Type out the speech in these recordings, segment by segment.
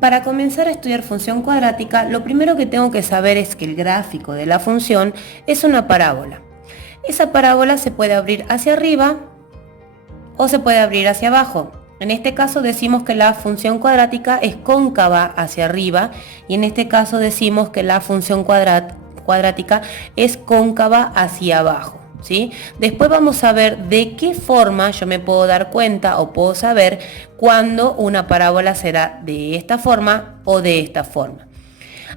Para comenzar a estudiar función cuadrática, lo primero que tengo que saber es que el gráfico de la función es una parábola. Esa parábola se puede abrir hacia arriba o se puede abrir hacia abajo. En este caso decimos que la función cuadrática es cóncava hacia arriba y en este caso decimos que la función cuadrática es cóncava hacia abajo, ¿sí? Después vamos a ver de qué forma yo me puedo dar cuenta o puedo saber cuándo una parábola será de esta forma o de esta forma.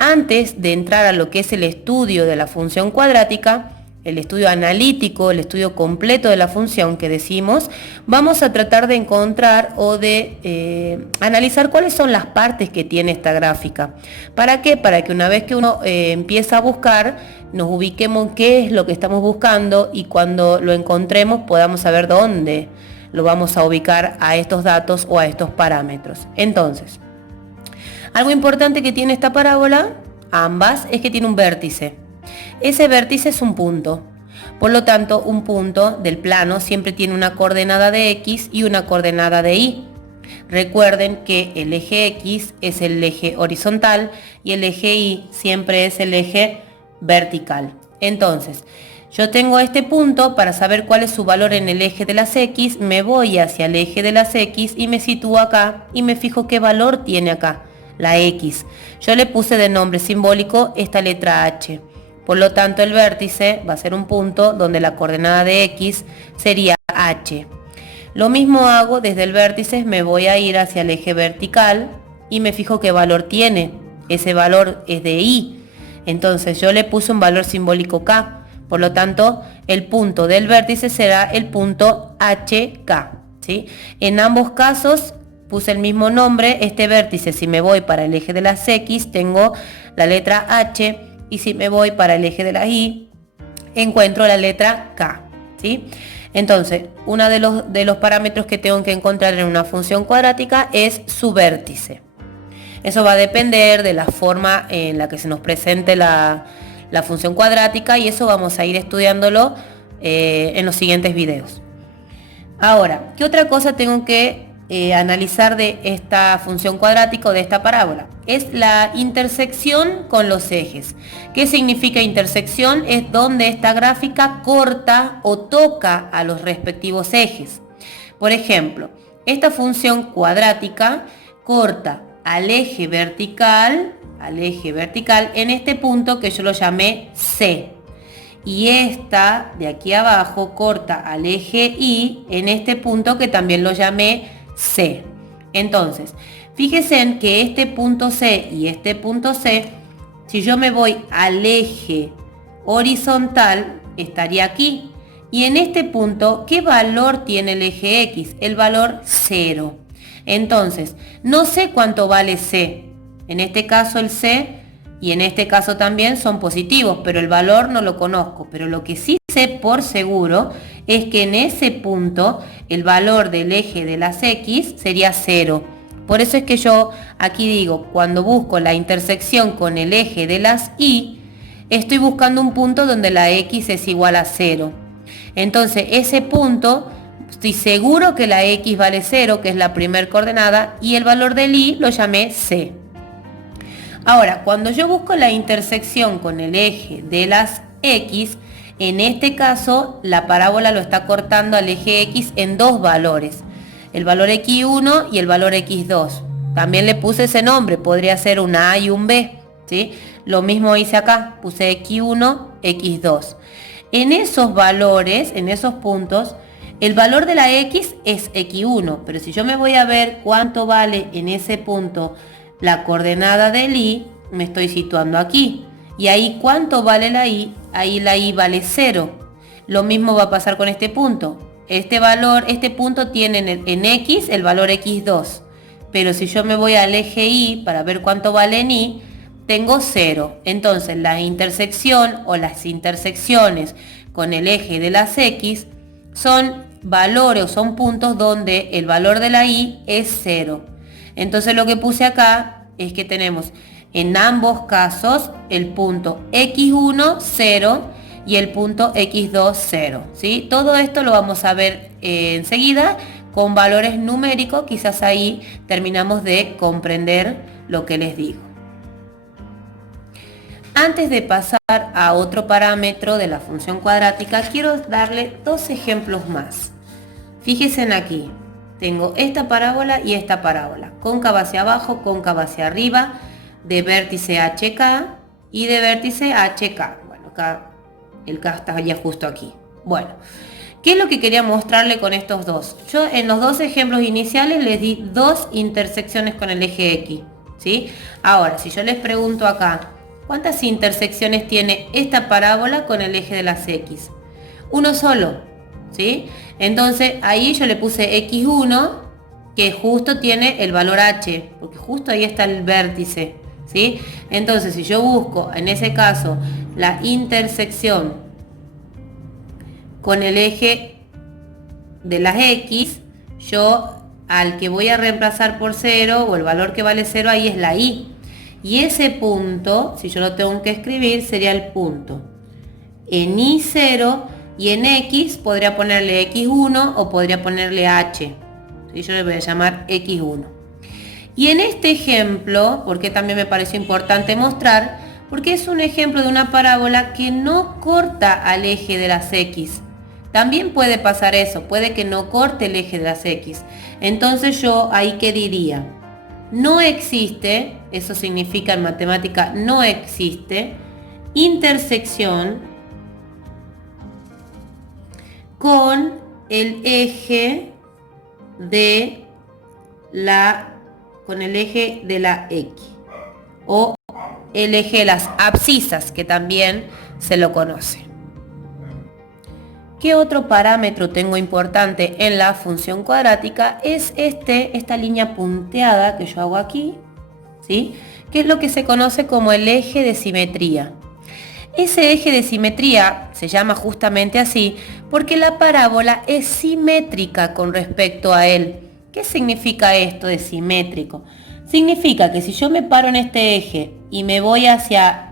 Antes de entrar a lo que es el estudio de la función cuadrática, el estudio analítico, el estudio completo de la función que decimos, vamos a tratar de encontrar o de analizar cuáles son las partes que tiene esta gráfica. ¿Para qué? Para que una vez que uno empieza a buscar, nos ubiquemos qué es lo que estamos buscando y cuando lo encontremos podamos saber dónde lo vamos a ubicar a estos datos o a estos parámetros. Entonces, algo importante que tiene esta parábola, ambas, es que tiene un vértice. Ese vértice es un punto. Por lo tanto, un punto del plano siempre tiene una coordenada de X y una coordenada de Y. Recuerden que el eje X es el eje horizontal y el eje Y siempre es el eje vertical. Entonces, yo tengo este punto. Para saber cuál es su valor en el eje de las X, me voy hacia el eje de las X y me sitúo acá y me fijo qué valor tiene acá, la X. Yo le puse de nombre simbólico esta letra H. Por lo tanto, el vértice va a ser un punto donde la coordenada de X sería H. Lo mismo hago desde el vértice, me voy a ir hacia el eje vertical y me fijo qué valor tiene. Ese valor es de Y. Entonces yo le puse un valor simbólico K. Por lo tanto, el punto del vértice será el punto HK, ¿sí? En ambos casos puse el mismo nombre. Este vértice, si me voy para el eje de las X, tengo la letra H. Y si me voy para el eje de la Y, encuentro la letra K, ¿sí? Entonces, uno de los parámetros que tengo que encontrar en una función cuadrática es su vértice. Eso va a depender de la forma en la que se nos presente la función cuadrática y eso vamos a ir estudiándolo en los siguientes videos. Ahora, ¿qué otra cosa tengo que analizar de esta función cuadrática o de esta parábola? Es la intersección con los ejes. ¿Qué significa intersección? Es donde esta gráfica corta o toca a los respectivos ejes. Por ejemplo, esta función cuadrática corta al eje vertical en este punto que yo lo llamé C. Y esta de aquí abajo corta al eje Y en este punto que también lo llamé C. Entonces, fíjense en que este punto C y este punto C, si yo me voy al eje horizontal, estaría aquí. Y en este punto, ¿qué valor tiene el eje X? El valor 0. Entonces, no sé cuánto vale C. En este caso el C y en este caso también son positivos, pero el valor no lo conozco. Pero lo que sí sé por seguro es que en ese punto el valor del eje de las X sería 0. Por eso es que yo aquí digo, cuando busco la intersección con el eje de las Y, estoy buscando un punto donde la X es igual a 0. Entonces ese punto, estoy seguro que la X vale 0, que es la primer coordenada, y el valor del Y lo llamé C. Ahora, cuando yo busco la intersección con el eje de las X, en este caso la parábola lo está cortando al eje X en dos valores, el valor X1 y el valor X2. También le puse ese nombre, podría ser un A y un B, ¿sí? Lo mismo hice acá, puse X1, X2. En esos valores, en esos puntos, el valor de la X es X1, pero si yo me voy a ver cuánto vale en ese punto la coordenada del Y, me estoy situando aquí. Y ahí, ¿cuánto vale la Y? Ahí la Y vale 0. Lo mismo va a pasar con este punto. Este punto tiene en X el valor X2. Pero si yo me voy al eje Y para ver cuánto vale en Y, tengo 0. Entonces, la intersección o las intersecciones con el eje de las X son valores o son puntos donde el valor de la Y es 0. Entonces lo que puse acá es que tenemos en ambos casos el punto X1, 0 y el punto X2, 0. ¿Sí? Todo esto lo vamos a ver enseguida con valores numéricos, quizás ahí terminamos de comprender lo que les digo. Antes de pasar a otro parámetro de la función cuadrática, quiero darle dos ejemplos más. Fíjense en aquí, tengo esta parábola y esta parábola, cóncava hacia abajo, cóncava hacia arriba, de vértice HK y de vértice HK. Bueno, acá el K está ya justo aquí. Bueno, ¿qué es lo que quería mostrarle con estos dos? Yo en los dos ejemplos iniciales les di dos intersecciones con el eje X, ¿sí? Ahora, si yo les pregunto acá, ¿cuántas intersecciones tiene esta parábola con el eje de las X? Uno solo, ¿sí? Entonces ahí yo le puse X1, que justo tiene el valor H, porque justo ahí está el vértice, ¿sí? Entonces si yo busco, en ese caso, la intersección con el eje de las X, yo al que voy a reemplazar por 0, o el valor que vale 0, ahí es la Y. Y ese punto, si yo lo tengo que escribir, sería el punto en Y0, y en X podría ponerle X1 o podría ponerle H. Y yo le voy a llamar X1. Y en este ejemplo, porque también me pareció importante mostrar, porque es un ejemplo de una parábola que no corta al eje de las X. También puede pasar eso, puede que no corte el eje de las X. Entonces yo ahí ¿qué diría? No existe, eso significa en matemática no existe, intersección con el eje de la X, o el eje de las abscisas, que también se lo conoce. ¿Qué otro parámetro tengo importante en la función cuadrática? Es esta línea punteada que yo hago aquí, ¿sí? Que es lo que se conoce como el eje de simetría. Ese eje de simetría se llama justamente así porque la parábola es simétrica con respecto a él. ¿Qué significa esto de simétrico? Significa que si yo me paro en este eje y me voy hacia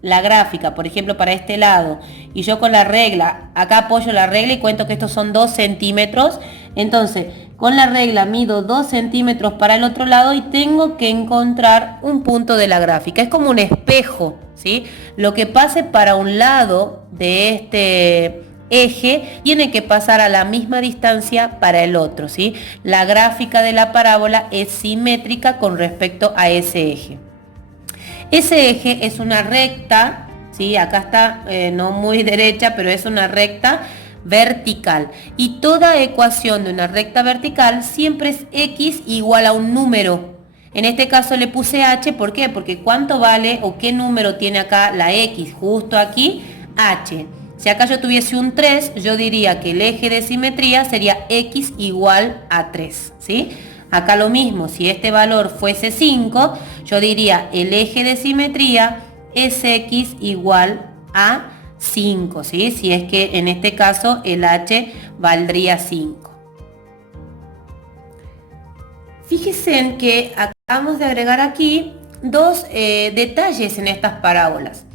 la gráfica, por ejemplo, para este lado, y yo con la regla, acá apoyo la regla y cuento que estos son 2 centímetros, entonces con la regla mido 2 centímetros para el otro lado y tengo que encontrar un punto de la gráfica. Es como un espejo, ¿sí? Lo que pase para un lado de este eje tiene que pasar a la misma distancia para el otro, ¿sí? La gráfica de la parábola es simétrica con respecto a ese eje. Ese eje es una recta, ¿sí? Acá está no muy derecha, pero es una recta vertical. Y toda ecuación de una recta vertical siempre es x igual a un número. En este caso le puse h, ¿por qué? Porque ¿cuánto vale o qué número tiene acá la x? Justo aquí, h. Si acá yo tuviese un 3, yo diría que el eje de simetría sería x igual a 3, ¿sí? Acá lo mismo, si este valor fuese 5, yo diría el eje de simetría es x igual a 5, ¿sí? Si es que en este caso el h valdría 5. Fíjense en que acabamos de agregar aquí dos detalles en estas parábolas.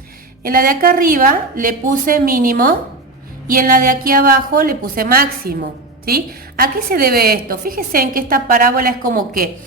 En la de acá arriba le puse mínimo y en la de aquí abajo le puse máximo, ¿sí? ¿A qué se debe esto? Fíjense en que esta parábola es como que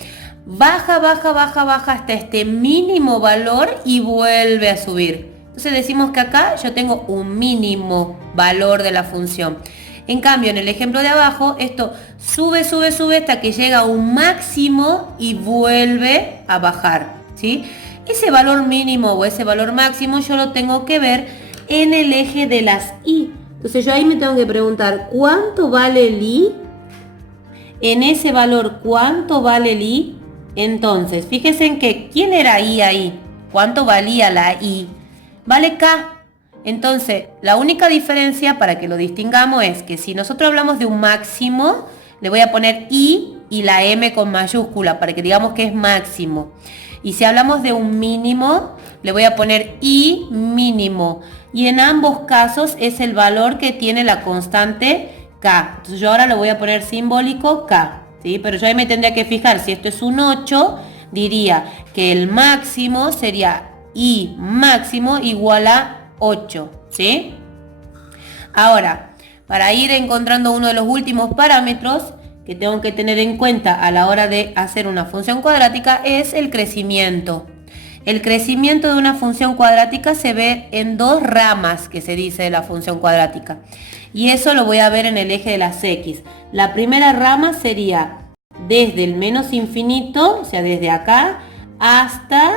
baja, baja, baja, baja hasta este mínimo valor y vuelve a subir. Entonces decimos que acá yo tengo un mínimo valor de la función. En cambio, en el ejemplo de abajo, esto sube, sube, sube hasta que llega a un máximo y vuelve a bajar, ¿sí? Ese valor mínimo o ese valor máximo yo lo tengo que ver en el eje de las y. Entonces yo ahí me tengo que preguntar, ¿cuánto vale el y? En ese valor, ¿cuánto vale el y? Entonces, fíjense en que, ¿quién era y ahí? ¿Cuánto valía la y? Vale k. Entonces, la única diferencia para que lo distingamos es que si nosotros hablamos de un máximo, le voy a poner y la m con mayúscula para que digamos que es máximo. Y si hablamos de un mínimo, le voy a poner i mínimo. Y en ambos casos es el valor que tiene la constante k. Entonces yo ahora le voy a poner simbólico k, ¿sí? Pero yo ahí me tendría que fijar, si esto es un 8, diría que el máximo sería i máximo igual a 8, ¿sí? Ahora, para ir encontrando uno de los últimos parámetros, que tengo que tener en cuenta a la hora de hacer una función cuadrática es el crecimiento. El crecimiento de una función cuadrática se ve en dos ramas, que se dice de la función cuadrática. Y eso lo voy a ver en el eje de las X. La primera rama sería desde el menos infinito, o sea, desde acá, hasta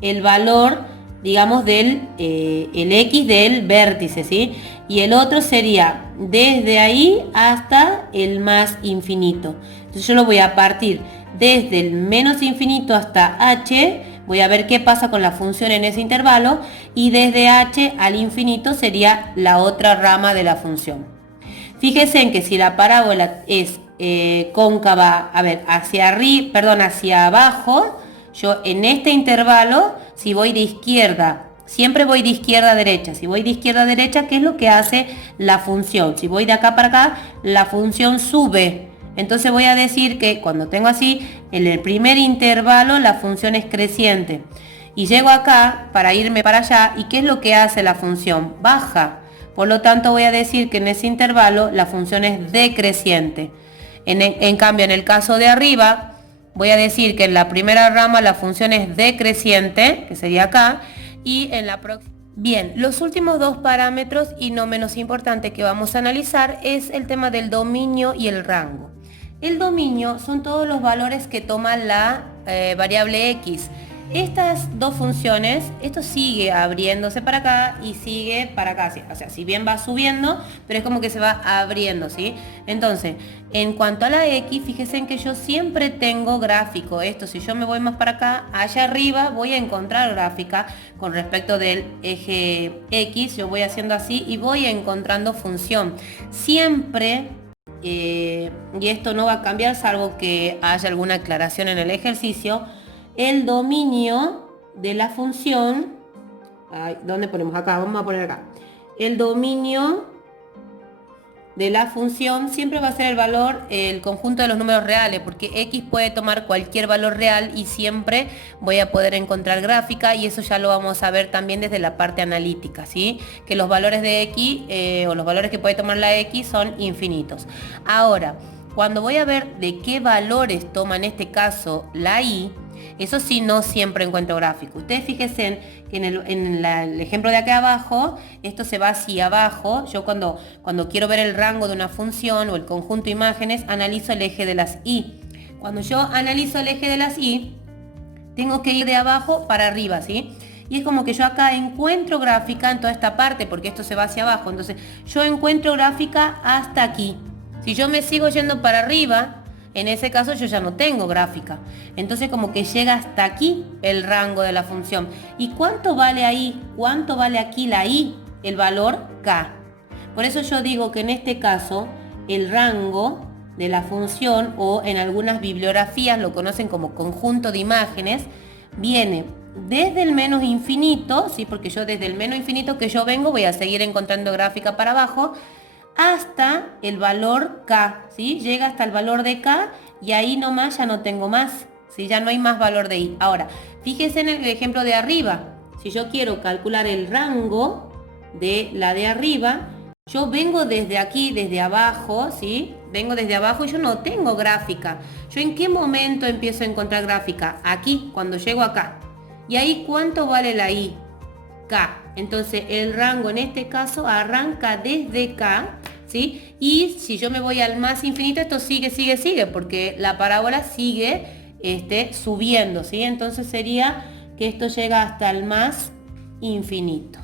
el valor, digamos, del el X del vértice, ¿sí? Y el otro sería desde ahí hasta el más infinito. Entonces yo lo voy a partir desde el menos infinito hasta h, voy a ver qué pasa con la función en ese intervalo, y desde h al infinito sería la otra rama de la función. Fíjense en que si la parábola es cóncava, hacia abajo, yo en este intervalo, si voy de izquierda, siempre voy de izquierda a derecha. Si voy de izquierda a derecha, ¿qué es lo que hace la función? Si voy de acá para acá, la función sube. Entonces voy a decir que cuando tengo así, en el primer intervalo la función es creciente. Y llego acá para irme para allá, ¿y qué es lo que hace la función? Baja. Por lo tanto voy a decir que en ese intervalo la función es decreciente. En cambio, en el caso de arriba, voy a decir que en la primera rama la función es decreciente, que sería acá, y en la próxima... Bien, los últimos dos parámetros, y no menos importante, que vamos a analizar es el tema del dominio y el rango. El dominio son todos los valores que toma la variable x. Estas dos funciones, esto sigue abriéndose para acá y sigue para acá, o sea, si bien va subiendo, pero es como que se va abriendo, ¿sí? Entonces, en cuanto a la x, fíjense en que yo siempre tengo gráfico. Esto, si yo me voy más para acá, allá arriba voy a encontrar gráfica con respecto del eje x. Yo voy haciendo así y voy encontrando función. Siempre... y esto no va a cambiar salvo que haya alguna aclaración en el ejercicio, el dominio de la función, ¿dónde ponemos? Acá, vamos a poner acá. El dominio de la función siempre va a ser el valor, el conjunto de los números reales, porque x puede tomar cualquier valor real y siempre voy a poder encontrar gráfica, y eso ya lo vamos a ver también desde la parte analítica, ¿sí? Que los valores de x o los valores que puede tomar la x son infinitos. Ahora, cuando voy a ver de qué valores toma en este caso la y, eso sí no siempre encuentro gráfico. Ustedes fíjense que en el ejemplo de acá abajo, esto se va hacia abajo. Yo cuando quiero ver el rango de una función o el conjunto de imágenes, analizo el eje de las y. Cuando yo analizo el eje de las y, tengo que ir de abajo para arriba, ¿sí? Y es como que yo acá encuentro gráfica en toda esta parte, porque esto se va hacia abajo. Entonces yo encuentro gráfica hasta aquí. Si yo me sigo yendo para arriba, en ese caso yo ya no tengo gráfica. Entonces como que llega hasta aquí el rango de la función. ¿Y cuánto vale ahí? ¿Cuánto vale aquí la y? El valor k. Por eso yo digo que en este caso el rango de la función, o en algunas bibliografías lo conocen como conjunto de imágenes, viene desde el menos infinito, ¿sí? Porque yo desde el menos infinito que yo vengo voy a seguir encontrando gráfica para abajo, hasta el valor k, ¿sí? Llega hasta el valor de k y ahí nomás ya no tengo más, ¿sí? Ya no hay más valor de i. Ahora, fíjense en el ejemplo de arriba. Si yo quiero calcular el rango de la de arriba, yo vengo desde aquí, desde abajo, ¿sí? Vengo desde abajo y yo no tengo gráfica. ¿Yo en qué momento empiezo a encontrar gráfica? Aquí, cuando llego acá. ¿Y ahí cuánto vale la i? K. Entonces el rango en este caso arranca desde K, ¿sí? Y si yo me voy al más infinito, esto sigue, porque la parábola sigue subiendo, ¿sí? Entonces sería que esto llega hasta el más infinito.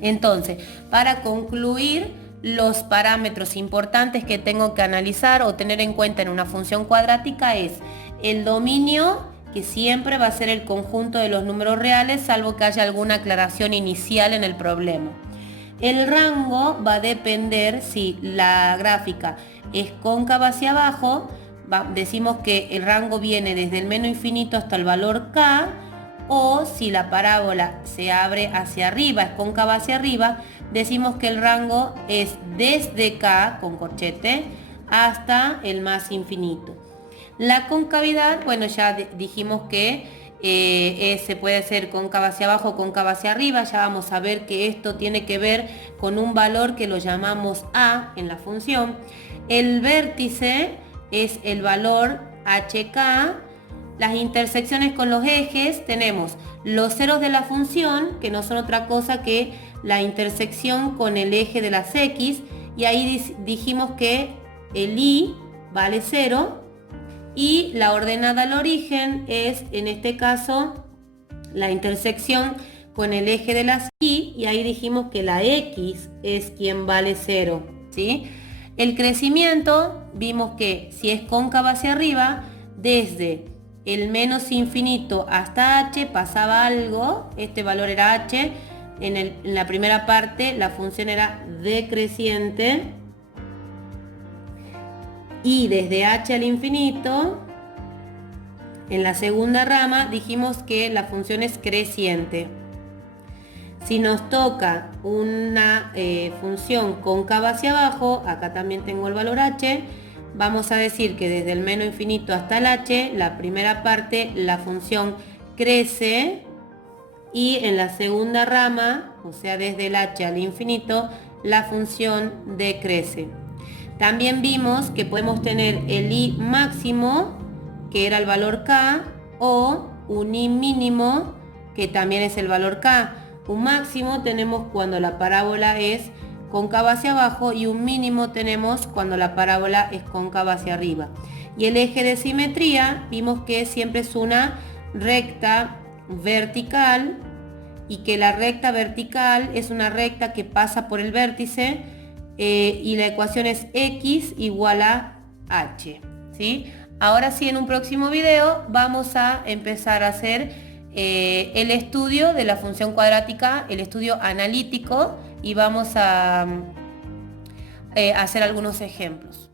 Entonces, para concluir, los parámetros importantes que tengo que analizar o tener en cuenta en una función cuadrática es el dominio, que siempre va a ser el conjunto de los números reales, salvo que haya alguna aclaración inicial en el problema. El rango va a depender si la gráfica es cóncava hacia abajo, decimos que el rango viene desde el menos infinito hasta el valor k, o si la parábola se abre hacia arriba, es cóncava hacia arriba, decimos que el rango es desde k, con corchete, hasta el más infinito. La concavidad, bueno, ya dijimos que se puede hacer cóncava hacia abajo o cóncava hacia arriba. Ya vamos a ver que esto tiene que ver con un valor que lo llamamos a en la función. El vértice es el valor HK. Las intersecciones con los ejes tenemos los ceros de la función, que no son otra cosa que la intersección con el eje de las X, y ahí dijimos que el Y vale 0, y la ordenada al origen es, en este caso, la intersección con el eje de las Y ahí dijimos que la X es quien vale 0, ¿sí? El crecimiento, vimos que si es cóncava hacia arriba, desde el menos infinito hasta h pasaba algo, este valor era h, en la primera parte la función era decreciente, y desde h al infinito, en la segunda rama dijimos que la función es creciente. Si nos toca una función cóncava hacia abajo, acá también tengo el valor h, vamos a decir que desde el menos infinito hasta el h, la primera parte la función crece, y en la segunda rama, o sea desde el h al infinito, la función decrece. También vimos que podemos tener el y máximo, que era el valor k, o un y mínimo, que también es el valor k. Un máximo tenemos cuando la parábola es cóncava hacia abajo, y un mínimo tenemos cuando la parábola es cóncava hacia arriba. Y el eje de simetría vimos que siempre es una recta vertical, y que la recta vertical es una recta que pasa por el vértice, y la ecuación es x igual a h, ¿sí? Ahora sí, en un próximo video vamos a empezar a hacer el estudio de la función cuadrática, el estudio analítico, y vamos a hacer algunos ejemplos.